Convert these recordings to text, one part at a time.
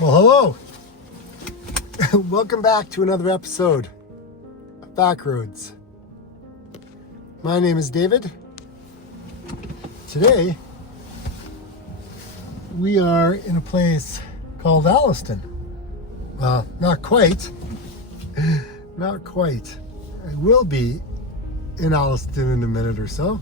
Well, hello. Welcome back to another episode of Backroads. My name is David. Today, we are in a place called Alliston. Well, not quite. Not quite. I will be in Alliston in a minute or so.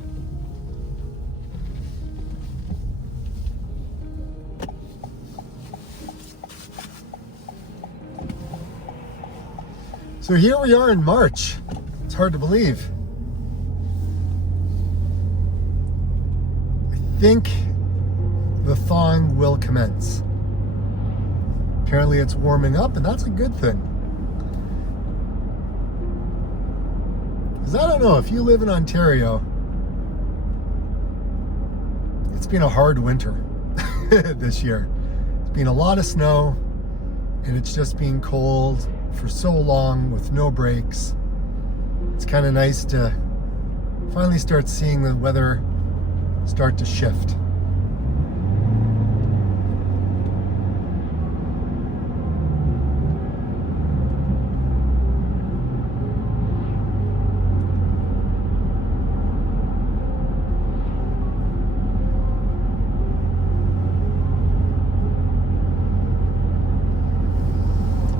So here we are in March. It's hard to believe. I think the thawing will commence. Apparently it's warming up, and that's a good thing. Because I don't know, if you live in Ontario, it's been a hard winter this year. It's been a lot of snow, and it's just been cold for so long with no breaks. It's kind of nice to finally start seeing the weather start to shift.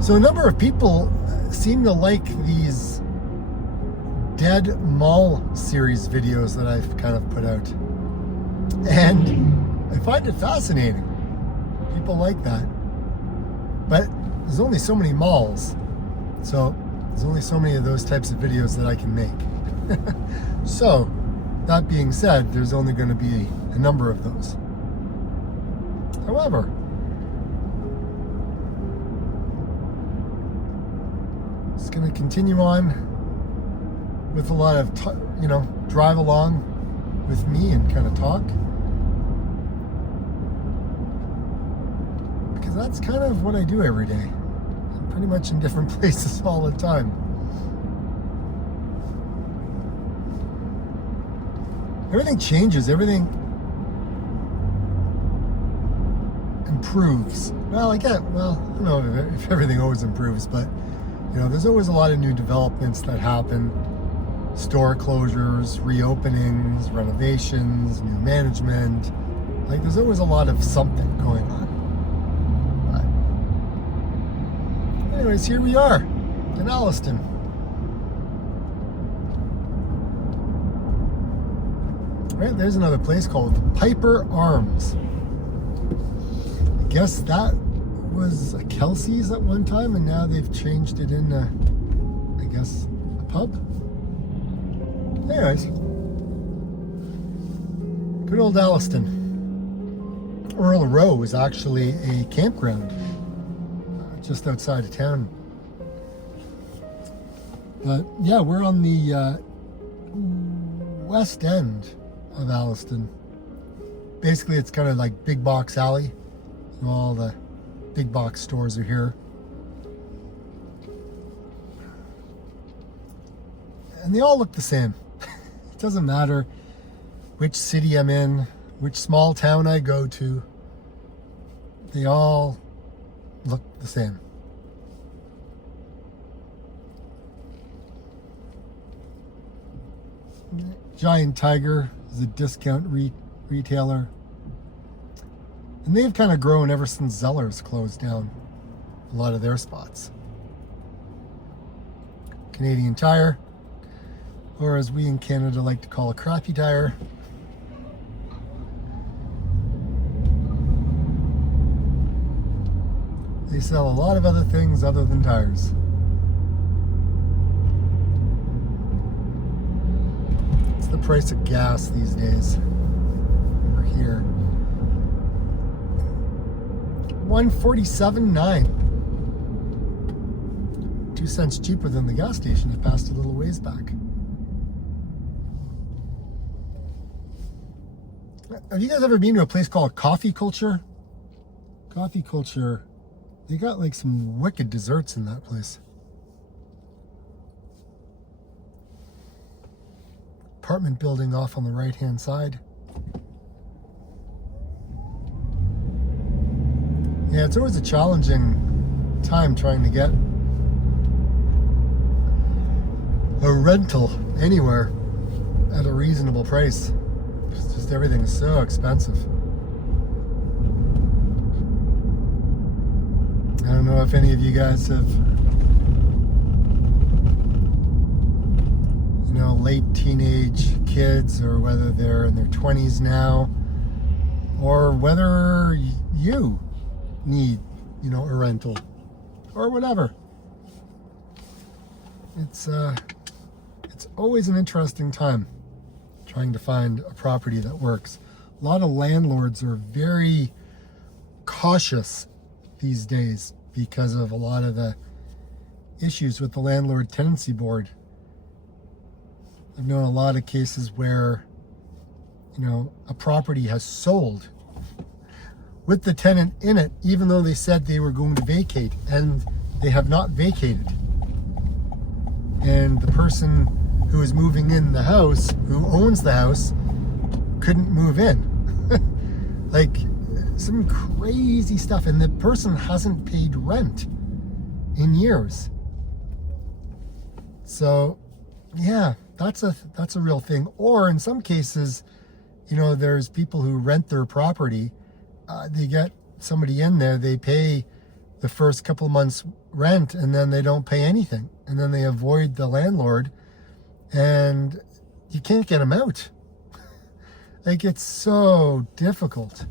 So a number of people seem to like these Dead Mall series videos that I've kind of put out. And I find it fascinating. People like that. But there's only so many malls. So there's only so many of those types of videos that I can make. So that being said, there's only going to be a number of those. However, it's going to continue on with a lot of, drive along with me and kind of talk. Because that's kind of what I do every day. I'm pretty much in different places all the time. Everything changes, everything improves. Well, I don't know if everything always improves, but there's always a lot of new developments that happen. Store closures, reopenings, renovations, new management. Like, there's always a lot of something going on. But anyways, here we are in Alliston. Right, there's another place called Piper Arms. I guess that was a Kelsey's at one time, and now they've changed it into, a pub. Anyways, good old Alliston. Earl Row is actually a campground just outside of town. But yeah, we're on the west end of Alliston. Basically, it's kind of like Big Box Alley. All the big box stores are here. And they all look the same. It doesn't matter which city I'm in, which small town I go to. They all look the same. Giant Tiger is a discount retailer. And they've kind of grown ever since Zeller's closed down a lot of their spots. Canadian Tire, or as we in Canada like to call a crappy tire. They sell a lot of other things other than tires. It's the price of gas these days. We're here. $1.47.9. 2 cents cheaper than the gas station I passed a little ways back. Have you guys ever been to a place called Coffee Culture? Coffee Culture, they got like some wicked desserts in that place. Apartment building off on the right hand side. Yeah, it's always a challenging time trying to get a rental anywhere at a reasonable price. It's just everything is so expensive. I don't know if any of you guys have, late teenage kids, or whether they're in their 20s now, or whether you need, a rental or whatever. It's always an interesting time trying to find a property that works. A lot of landlords are very cautious these days because of a lot of the issues with the landlord tenancy board. I've known a lot of cases where, a property has sold with the tenant in it, even though they said they were going to vacate, and they have not vacated. And the person who is moving in the house, who owns the house, couldn't move in. Like, some crazy stuff, and the person hasn't paid rent in years. So, yeah, that's a real thing. Or in some cases, there's people who rent their property. They get somebody in there, they pay the first couple of months rent, and then they don't pay anything. And then they avoid the landlord, and you can't get them out. Like, it's so difficult.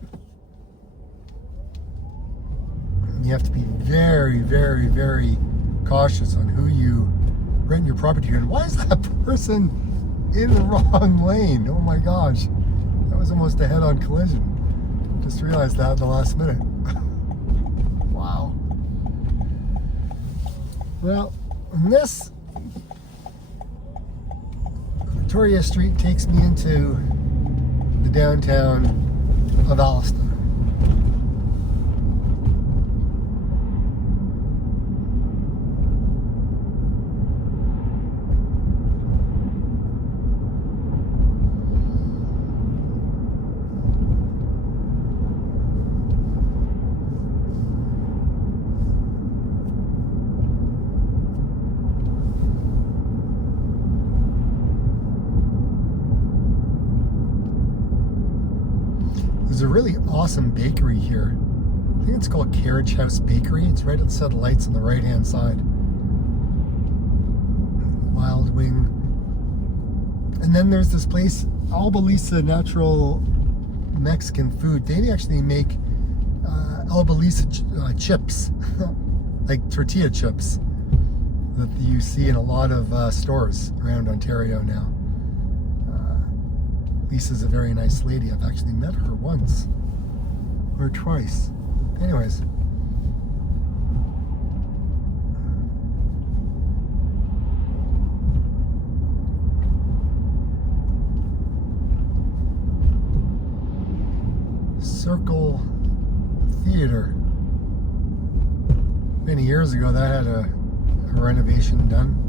You have to be very, very, very cautious on who you rent your property to. And why is that person in the wrong lane? Oh my gosh. That was almost a head-on collision. Just realized that in the last minute. Wow. Well, this Victoria Street takes me into the downtown of Alliston. There's a really awesome bakery here. I think it's called Carriage House Bakery. It's right at the set of lights on the right-hand side. Wild Wing. And then there's this place, Albalisa Natural Mexican Food. They actually make Albalisa chips, like tortilla chips, that you see in a lot of stores around Ontario now. Lisa's a very nice lady. I've actually met her once or twice. Anyways. Circle Theater. Many years ago, that had a renovation done.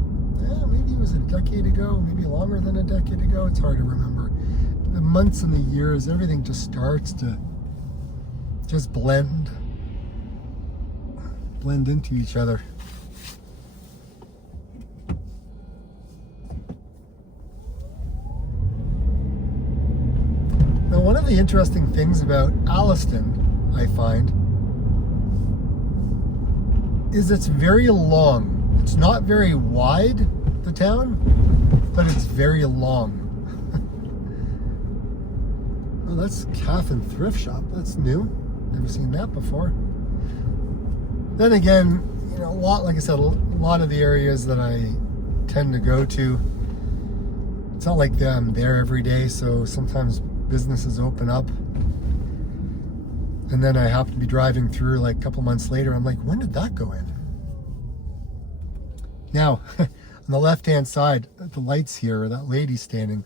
Maybe it was a decade ago, maybe longer than a decade ago. It's hard to remember. The months and the years, everything just starts to just blend into each other. Now, one of the interesting things about Alliston, I find, is it's very long. It's not very wide, the town, but it's very long. Oh, that's Calf and Thrift Shop. That's new. Never seen that before. Then again, like I said, a lot of the areas that I tend to go to, it's not like I'm there every day, so sometimes businesses open up. And then I happen to be driving through like a couple months later. I'm like, when did that go in? Now, on the left-hand side, the lights here, that lady standing,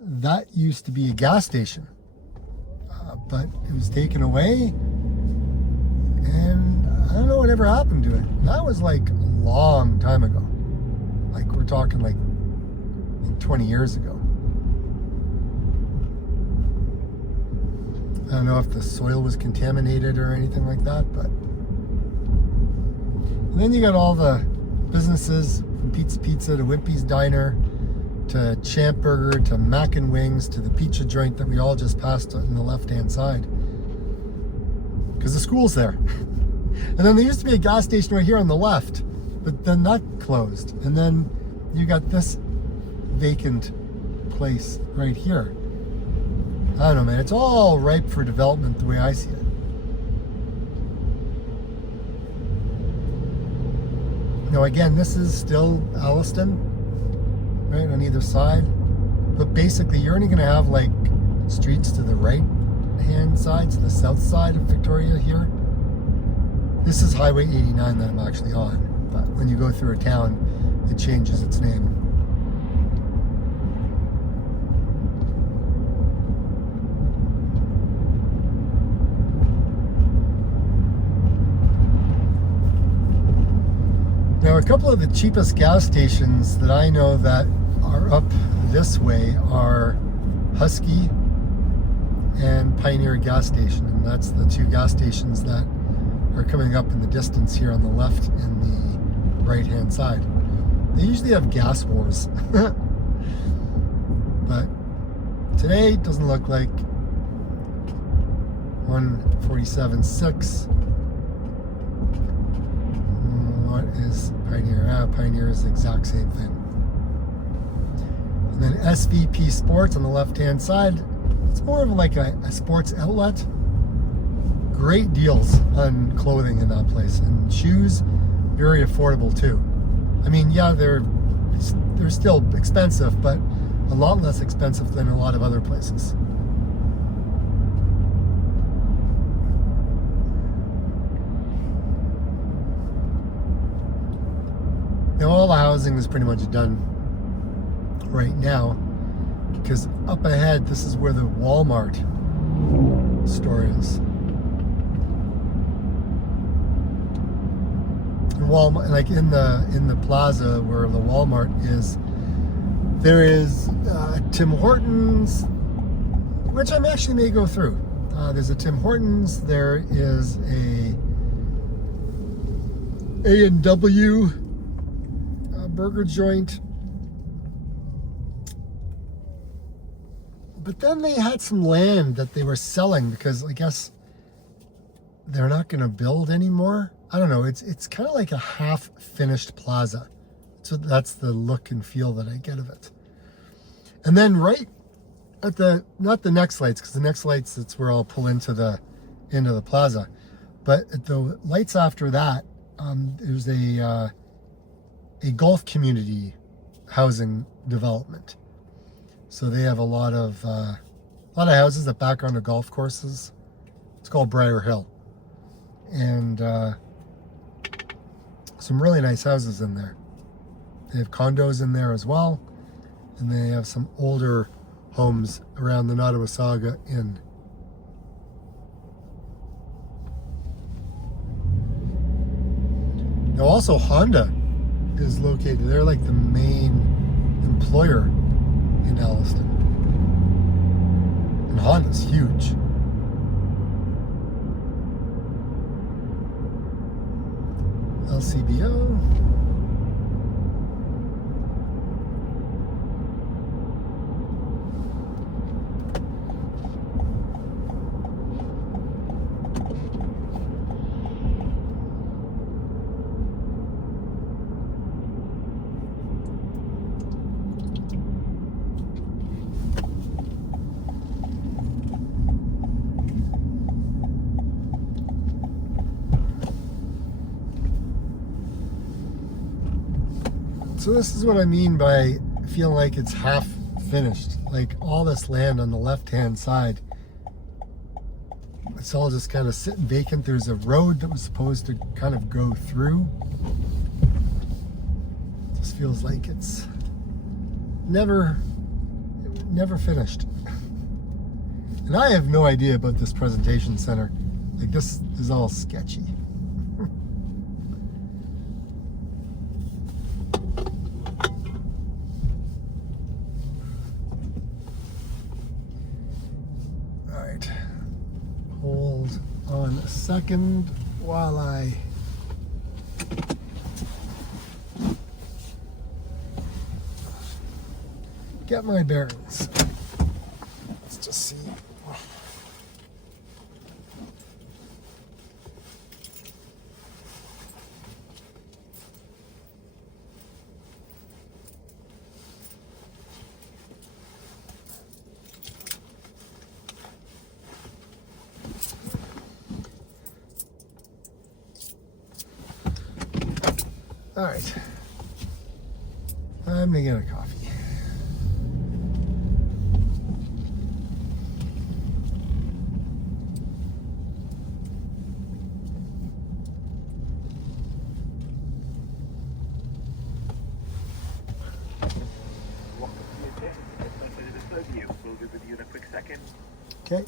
that used to be a gas station. But it was taken away, and I don't know whatever happened to it. That was like a long time ago. Like, we're talking like 20 years ago. I don't know if the soil was contaminated or anything like that, but And then you got all the businesses from Pete's Pizza to Wimpy's Diner to Champ Burger to Mac and Wings to the pizza joint that we all just passed on the left-hand side. Because the school's there. And then there used to be a gas station right here on the left, but then that closed. And then you got this vacant place right here. I don't know, man. It's all ripe for development the way I see it. Now again, this is still Alliston, right, on either side. But basically, you're only going to have like streets to the right-hand side, to the south side of Victoria here. This is Highway 89 that I'm actually on. But when you go through a town, it changes its name. Now, a couple of the cheapest gas stations that I know that are up this way are Husky and Pioneer Gas Station, and that's the two gas stations that are coming up in the distance here on the left and the right-hand side. They usually have gas wars, but today it doesn't look like. 147.6. What is Pioneer? Pioneer is the exact same thing. And then SVP Sports on the left-hand side. It's more of like a sports outlet. Great deals on clothing in that place, and shoes, very affordable too. I mean, yeah, they're still expensive, but a lot less expensive than a lot of other places. Now, all the housing is pretty much done right now, because up ahead, this is where the Walmart store is. And Walmart, like in the plaza where the Walmart is, there is Tim Hortons, which I actually may go through. There's a Tim Hortons. There is a A&W burger joint. But then they had some land that they were selling because I guess they're not going to build anymore. I don't know. It's kind of like a half-finished plaza. So that's the look and feel that I get of it. And then right at not the next lights, because the next lights, that's where I'll pull into the plaza. But at the lights after that, there's a golf community housing development. So they have a lot of houses that back onto golf courses. It's called Briar Hill, and some really nice houses in there. They have condos in there as well, and they have some older homes around the Nottawasaga Inn. Now also Honda is located. They're like the main employer in Alliston. And Honda's huge. LCBO. So this is what I mean by feeling like it's half finished. Like all this land on the left-hand side, it's all just kind of sitting vacant. There's a road that was supposed to kind of go through. It just feels like it's never finished. And I have no idea about this presentation center. Like this is all sketchy. Hold on a second while I get my bearings. Let's just see. All right, I'm gonna get a coffee. Welcome to your day. We'll be with you in a quick second. Okay.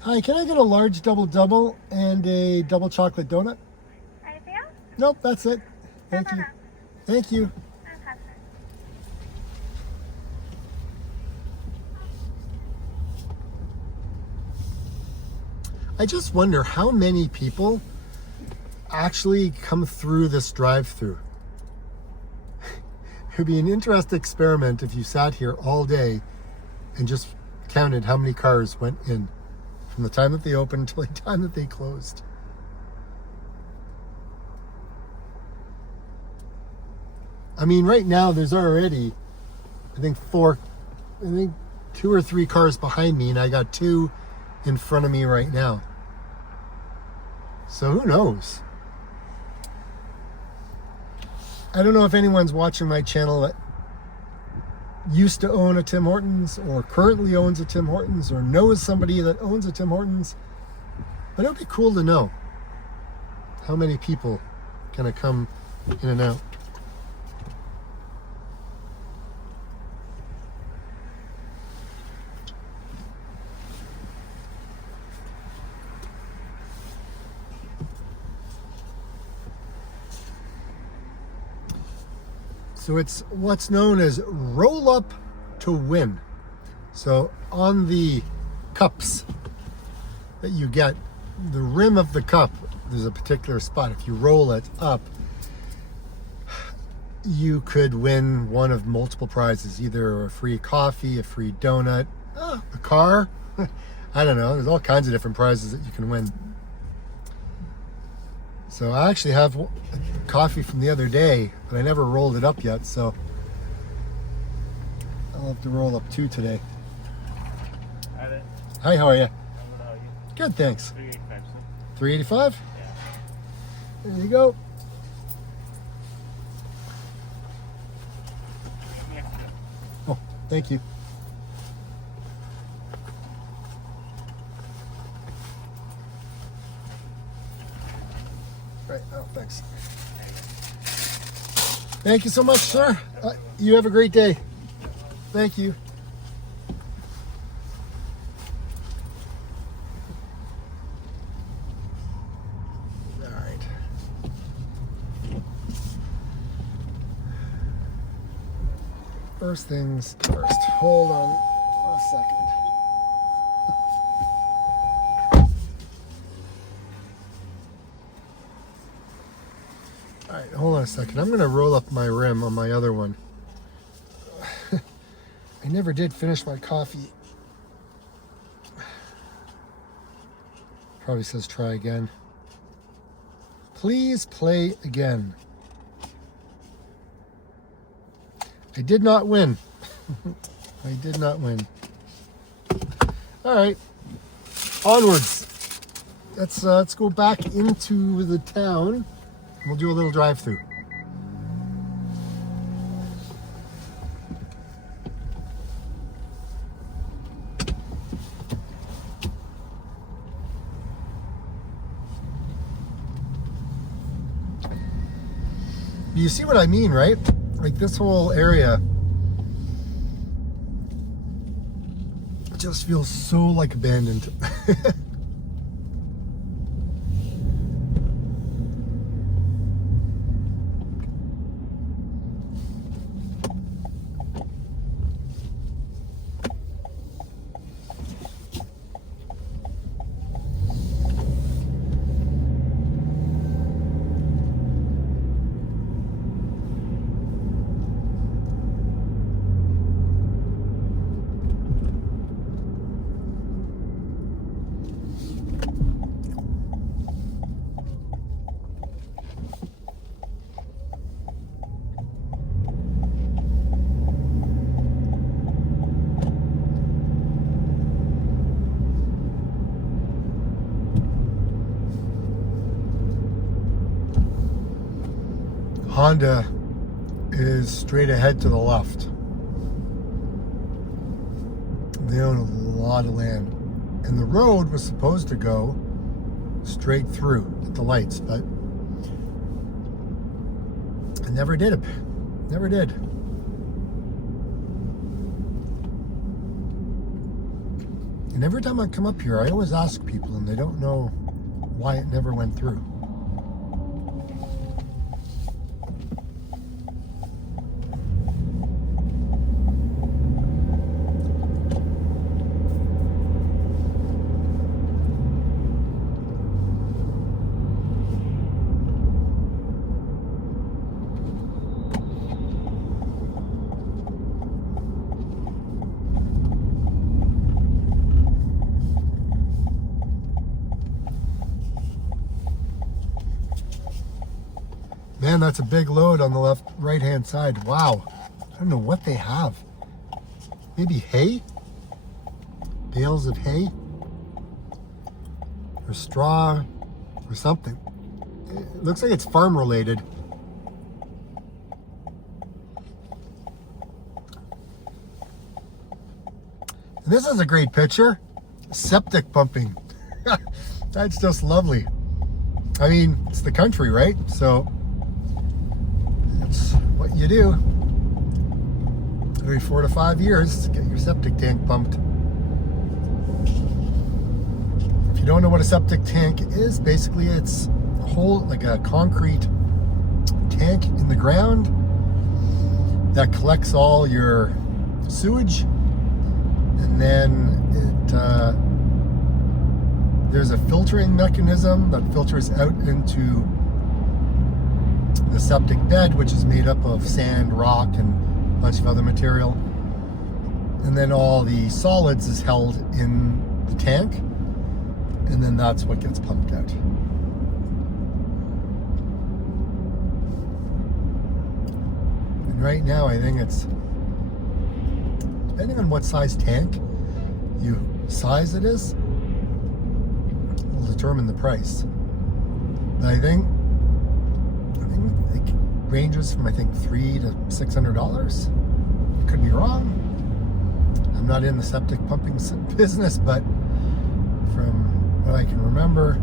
Hi, can I get a large double and a double chocolate donut? Anything else? Nope, that's it. Thank you. Thank you. I just wonder how many people actually come through this drive-through. It would be an interesting experiment if you sat here all day and just counted how many cars went in from the time that they opened until the time that they closed. I mean, right now there's already, I think 2 or 3 cars behind me, and I got 2 in front of me right now. So who knows? I don't know if anyone's watching my channel that used to own a Tim Hortons or currently owns a Tim Hortons or knows somebody that owns a Tim Hortons. But it would be cool to know how many people kind of come in and out. So it's what's known as roll up to win. So on the cups that you get, the rim of the cup, there's a particular spot. If you roll it up, you could win one of multiple prizes, either a free coffee, a free donut, a car. I don't know. There's all kinds of different prizes that you can win. So I actually have coffee from the other day, but I never rolled it up yet, so I'll have to roll up 2 today. Hi there. Hi, how are you? How are you? Good, thanks. 385, sir. 385? Yeah. There you go. Yeah. Oh, thank you. Right, oh, thanks. Thank you so much, sir. You have a great day. Thank you. All right. First things first. Hold on a second. All right, hold on a second. I'm going to roll up my rim on my other one. I never did finish my coffee. Probably says try again. Please play again. I did not win. I did not win. All right, onwards. Let's go back into the town. We'll do a little drive-through. You see what I mean, right? Like this whole area just feels so like abandoned. Honda is straight ahead to the left. They own a lot of land. And the road was supposed to go straight through at the lights, but it never did. Never did. And every time I come up here, I always ask people, and they don't know why it never went through. Man, that's a big load on the right-hand side. Wow. I don't know what they have. Maybe hay? Bales of hay? Or straw? Or something. It looks like it's farm-related. And this is a great picture. Septic pumping. That's just lovely. I mean, it's the country, right? So that's what you do. Every 4 to 5 years, get your septic tank pumped. If you don't know what a septic tank is, basically it's a whole, like a concrete tank in the ground that collects all your sewage, and then there's a filtering mechanism that filters out into the septic bed, which is made up of sand, rock, and a bunch of other material. And then all the solids is held in the tank, and then that's what gets pumped out. And right now, I think it's, depending on what size tank size it is, will determine the price. But I think it ranges from $300 to $600. Could be wrong. I'm not in the septic pumping business, but from what I can remember,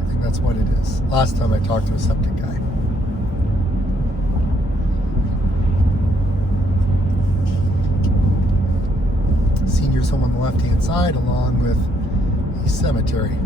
I think that's what it is. Last time I talked to a septic guy. Seniors home on the left-hand side, along with a cemetery.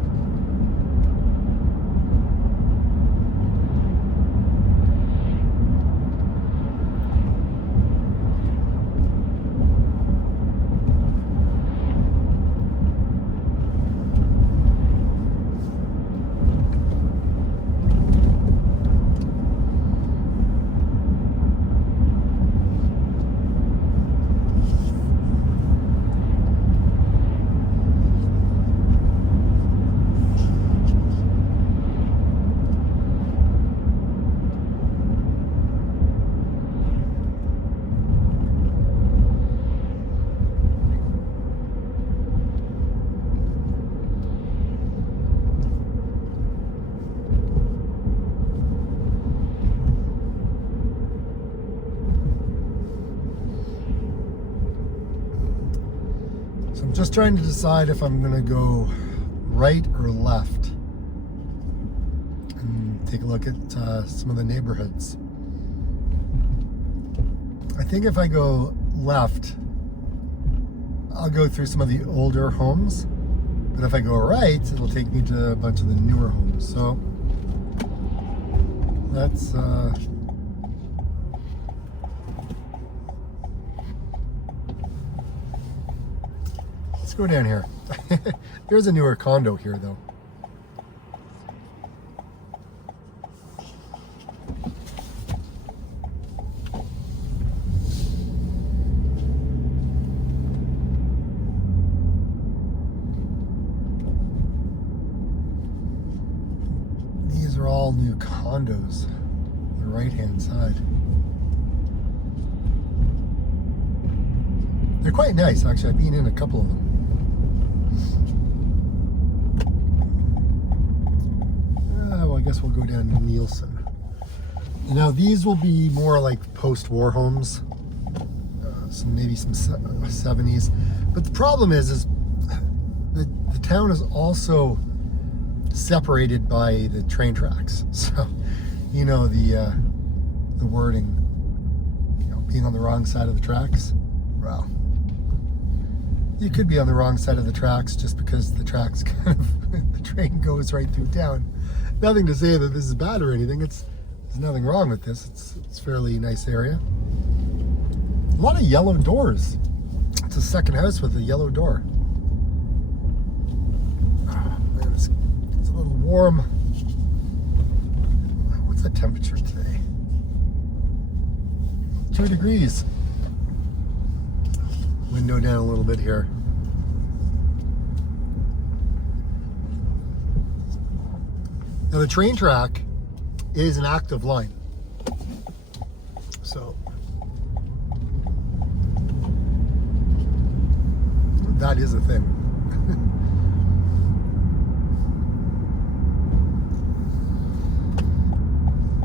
I'm just trying to decide if I'm going to go right or left and take a look at some of the neighborhoods. I think if I go left, I'll go through some of the older homes, but if I go right, it'll take me to a bunch of the newer homes. So that's let's go down here. There's a newer condo here, though. These are all new condos on the right-hand side. They're quite nice, actually. I've been in a couple of them. Well, I guess we'll go down to Nielsen. Now these will be more like post-war homes, maybe some 70s. But the problem is the town is also separated by the train tracks. So, you know, the wording, you know, being on the wrong side of the tracks. Well, you could be on the wrong side of the tracks just because the tracks kind of, the train goes right through town. Nothing to say that this is bad or anything. There's nothing wrong with this. It's a fairly nice area. A lot of yellow doors. It's a second house with a yellow door. Oh, man, it's a little warm. What's the temperature today? 2 degrees. Window down a little bit here. Now the train track is an active line. So that is a thing.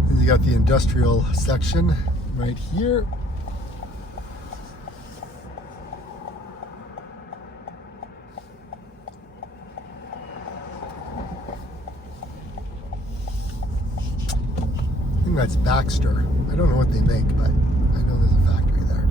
And you got the industrial section right here. I think that's Baxter. I don't know what they make, but I know there's a factory there.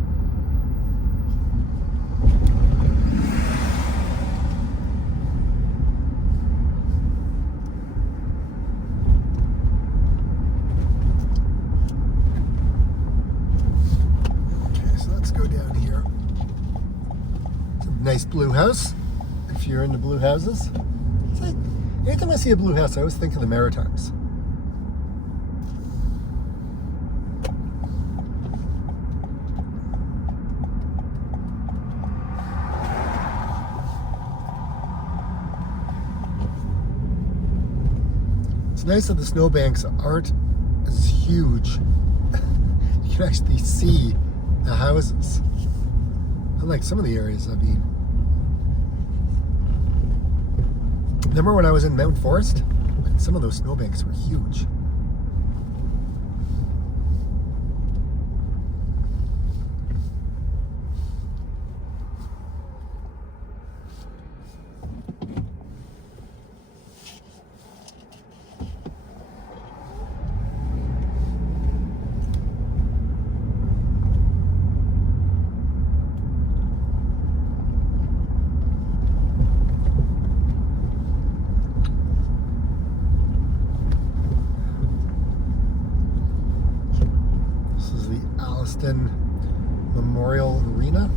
Okay, so let's go down here. It's a nice blue house, if you're into blue houses. It's like, anytime I see a blue house, I always think of the Maritimes. It's nice that the snowbanks aren't as huge. You can actually see the houses. Unlike some of the areas, I mean. Remember when I was in Mount Forest? Some of those snowbanks were huge. Alliston Memorial Arena.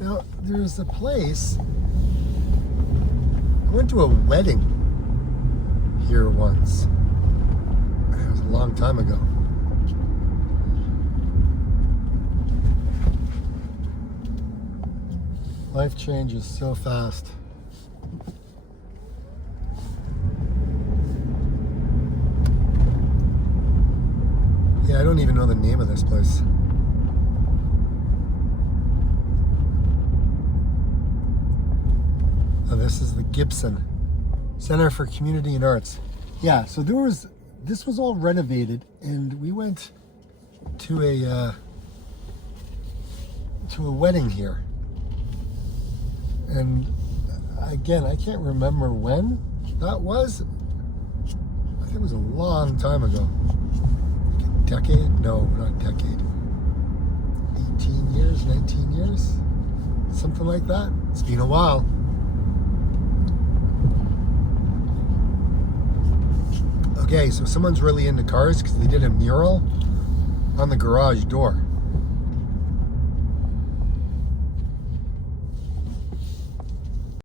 Now, there's a place, I went to a wedding here once. It was a long time ago. Life changes so fast. Yeah, I don't even know the name of this place. Oh, this is the Gibson Center for Community and Arts. Yeah, so this was all renovated, and we went to a wedding here. And again, I can't remember when that was. I think it was a long time ago. Like a decade? No, not a decade. 18 years, 19 years? Something like that. It's been a while. Okay, so someone's really into cars because they did a mural on the garage door.